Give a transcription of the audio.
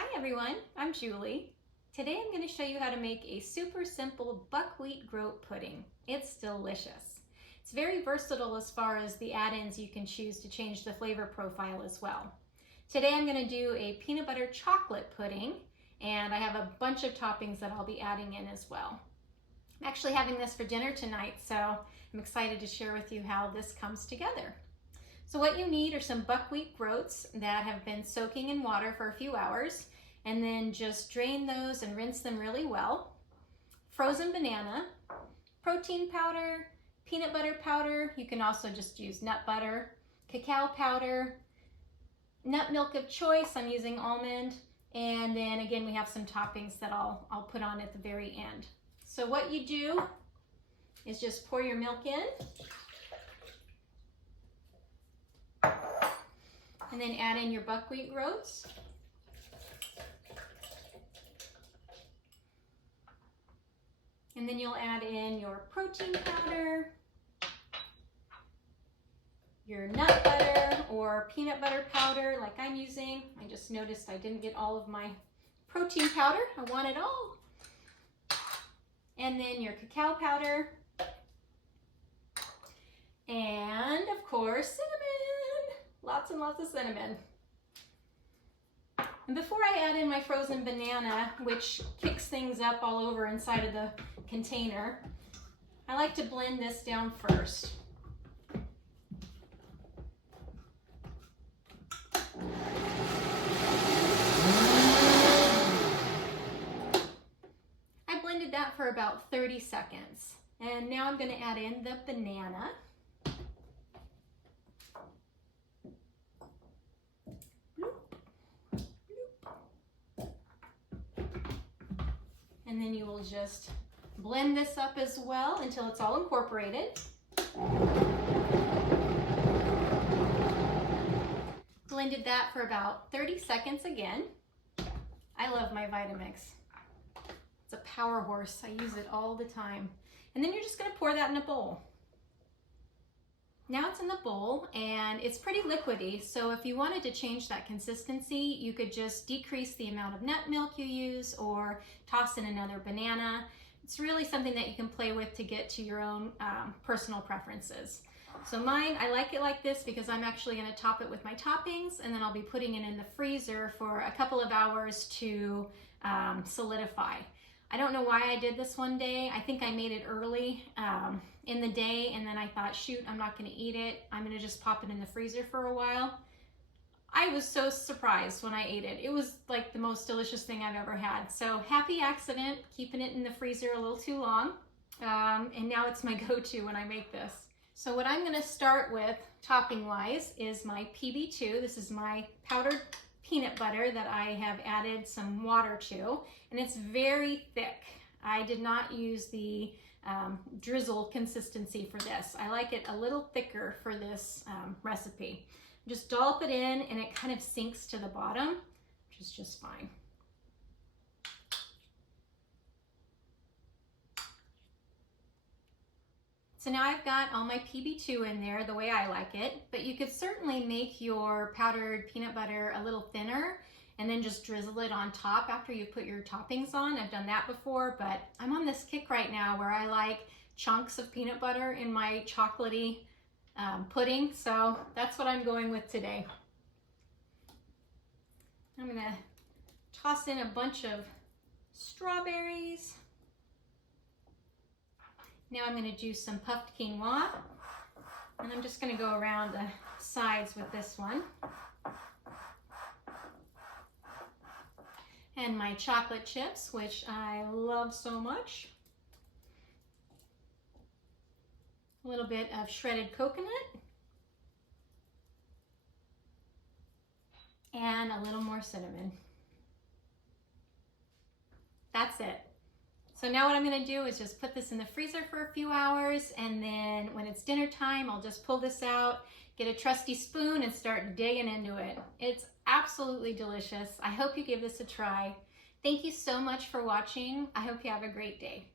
Hi everyone, I'm Julie. Today I'm going to show you how to make a super simple buckwheat groat pudding. It's delicious. It's very versatile as far as the add-ins you can choose to change the flavor profile as well. Today I'm going to do a peanut butter chocolate pudding, and I have a bunch of toppings that I'll be adding in as well. I'm actually having this for dinner tonight, so I'm excited to share with you how this comes together. So what you need are some buckwheat groats that have been soaking in water for a few hours, and then just drain those and rinse them really well. Frozen banana, protein powder, peanut butter powder, you can also just use nut butter, cacao powder, nut milk of choice, I'm using almond, and then again we have some toppings that I'll put on at the very end. So what you do is just pour your milk in, and then add in your buckwheat groats. And then you'll add in your protein powder, your nut butter or peanut butter powder like I'm using. I just noticed I didn't get all of my protein powder. I want it all. And then your cacao powder. And of course, cinnamon. Lots and lots of cinnamon. And before I add in my frozen banana, which kicks things up all over inside of the container, I like to blend this down first. I blended that for about 30 seconds. And now I'm going to add in the banana. And then you will just blend this up as well until it's all incorporated. Blended that for about 30 seconds again. I love my Vitamix. It's a power horse. I use it all the time. And then you're just going to pour that in a bowl. Now it's in the bowl and it's pretty liquidy, so if you wanted to change that consistency, you could just decrease the amount of nut milk you use or toss in another banana. It's really something that you can play with to get to your own personal preferences. So mine, I like it like this because I'm actually going to top it with my toppings, and then I'll be putting it in the freezer for a couple of hours to solidify. I don't know why I did this one day. I think I made it early in the day, and then I thought, shoot, I'm not gonna eat it. I'm gonna just pop it in the freezer for a while. I was so surprised when I ate it. It was like the most delicious thing I've ever had. So happy accident, keeping it in the freezer a little too long. And now it's my go-to when I make this. So what I'm gonna start with, topping-wise, is my PB2. This is my powdered peanut butter that I have added some water to, and it's very thick. I did not use the drizzle consistency for this. I like it a little thicker for this recipe. Just dollop it in and it kind of sinks to the bottom, which is just fine. So now I've got all my PB2 in there the way I like it, but you could certainly make your powdered peanut butter a little thinner and then just drizzle it on top after you put your toppings on. I've done that before, but I'm on this kick right now where I like chunks of peanut butter in my chocolatey pudding, so that's what I'm going with today. I'm gonna toss in a bunch of strawberries. Now I'm going to do some puffed quinoa, and I'm just going to go around the sides with this one. And my chocolate chips, which I love so much. A little bit of shredded coconut. And a little more cinnamon. That's it. So now what I'm going to do is just put this in the freezer for a few hours, and then when it's dinner time, I'll just pull this out, get a trusty spoon, and start digging into it. It's absolutely delicious. I hope you give this a try. Thank you so much for watching. I hope you have a great day.